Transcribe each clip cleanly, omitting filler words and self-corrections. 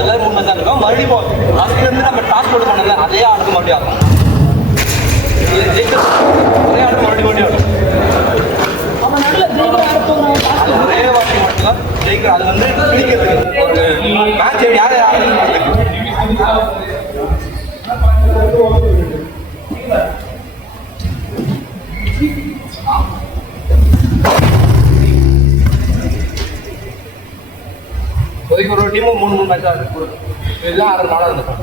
எல்லாரும் 3 மேட்ச் தான் இருக்கும். மறுபடியும் அதுலேருந்து நம்ம டாஸ் போட்டு பண்ணல அதே ஆடுறது மறுபடியும் ஆகும். ஒரே ஆடு மறுபடியும் ஆடும். ஒரே வாட்டி மட்டும்தான் ஜெயிக்கிற. அது வந்து பிடிக்கிறதுக்கு ஒரு மேட்ச் யார் இப்போதைக்கு ஒரு டீமும் 3 மேட்சாக இருக்கு. எல்லாம் 6 நாளாக இருந்துட்டாங்க.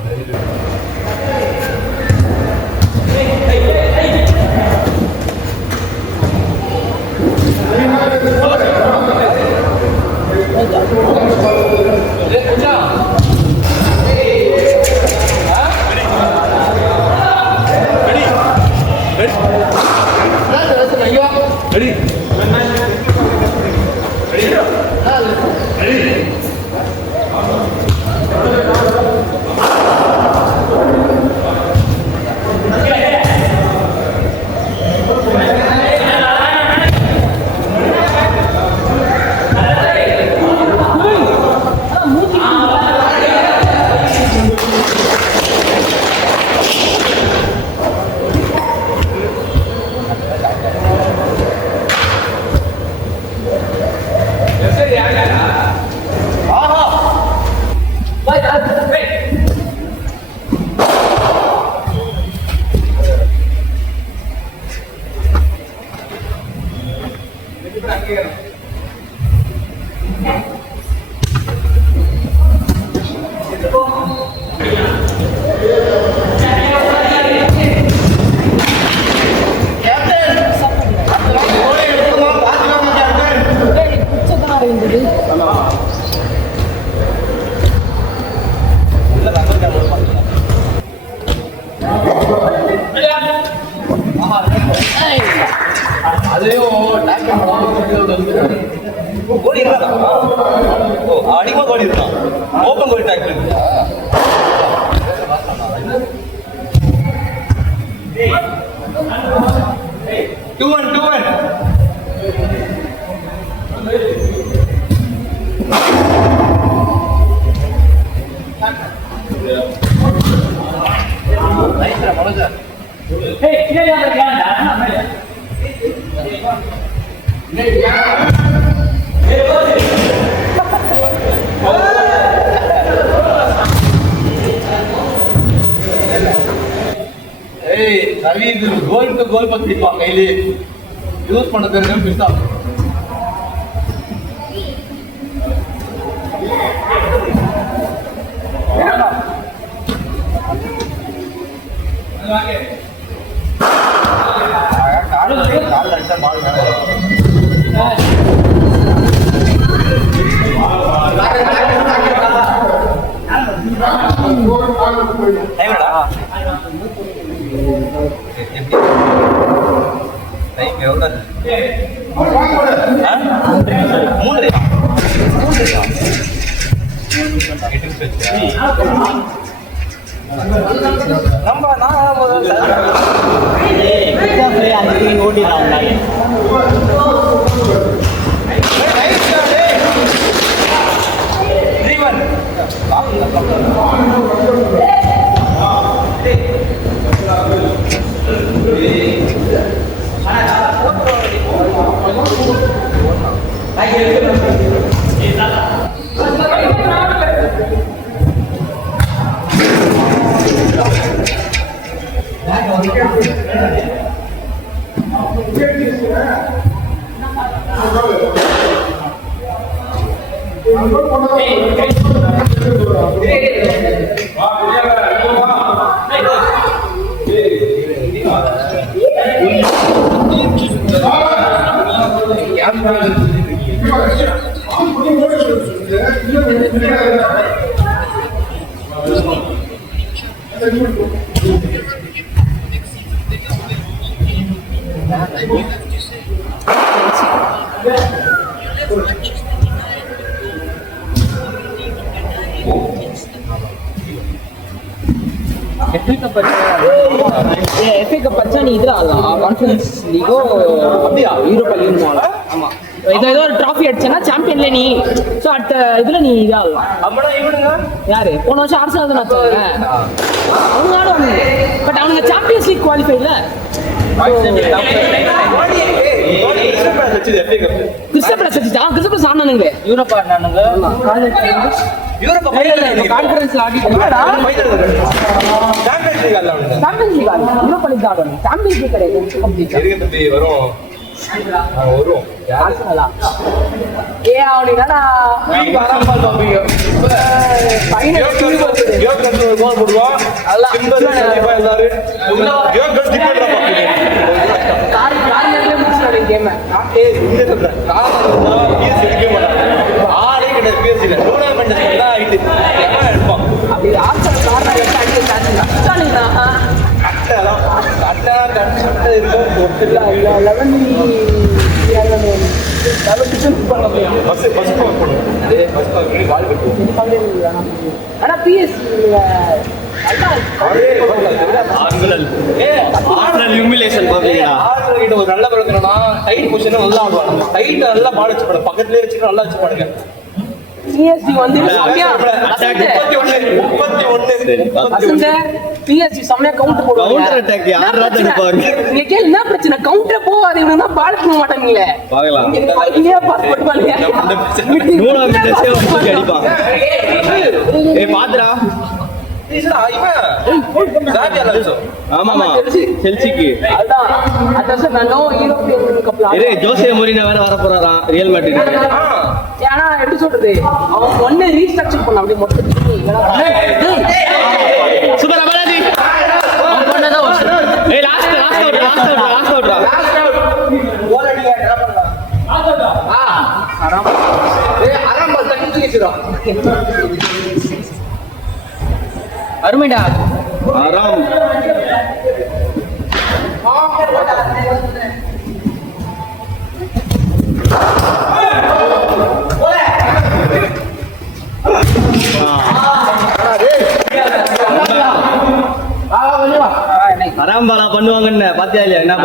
அடிமா கோடி இருக்கான். ஓப்பன் கோடி டாக் இருக்கு. டூ ஒன் ரவி இது கோல் கோல் பத்திப்பா கையிலே யூஸ் பண்ண தெரிஞ்ச பிஸ்தா கால் அடிச்சா பால் FA Cup अच्छा नहीं इधर आला कॉन्फ्रेंस लीगो अभी यूरोपा लीग में आला आमा ஏதோ ஒரு டிராஃபி அடிச்சனா சாம்பியன்ல நீ சோ அடுத்த இதுல நீ இதாகலாம். அப்பனா இவனுங்க யாரு போன வருஷம் ஆர்சனல் தான் வச்சாங்க. அவங்க ஆடுவாங்க பட் அவனுங்க சாம்பியன்ஸ் லீக் குவாலிஃபை இல்ல. கிறிஸ்டபர் ஆனானுங்க யூரோப் ஆடினானுங்க. கான்ஃபரன்ஸ்ல ஆடி சாம்பியன்ஸ் லீக் ஆடு யூரோப் லீக் ஆடணும். சாம்பியன்ஸ் லீக் கிடையாது கம்ப்ளீட் வரும். ஆர்சனலா ஏ அவனிடா ஒரு நல்ல பழக்கம்னா டைட் பொசிஷன் நல்லா ஆடுவாங்க. டைட் நல்லா பால் வச்சு பக்கத்துலயே வச்சு நல்லா வச்சு பாடுங்க. பிஎஸ்ஜி வந்து பிஎஸ்ஜி செமையா கவுண்டர் போடுவாங்க. கவுண்டர் அட்டாக் யாரா தடுப்பாங்க? நீங்க கேளு என்ன பிரச்சனை? கவுண்டர் போவாது இவனுங்க பால் பண்ண மாட்டாங்கல. பார்க்கலாம். இங்கே பாஸ் போடுவாங்க. நூறா மினிட்ஸே வந்து அடிப்பாங்க. ஏய் பாத்துடா. ஆமாமா செல்சிக்கு அதான் அதான் நான் யூரோப்பியன் கப்ல ஏய் ஜோசே மோரினோ வேற வர போறாராம் ரியல் மேட்ரிட். ஏனா எப்படி சொல்றது அவன் ஒண்ணே ரீஸ்ட்ரக்சர் பண்ண அப்படியே மொத்தத்துக்கு சூப்பர் அமலாதி அவன் பண்ணதா ஏய் லாஸ்ட் அவுட் கோல் அடியா டிராப் பண்ணலாம். ஆராம் ஆராம் பால் தட்டி தூக்கிடுறோம். அருமைடா ஆராம் ஆராம் பாலா பண்ணுவாங்கன்னு பாத்தியா இல்லையா? என்ன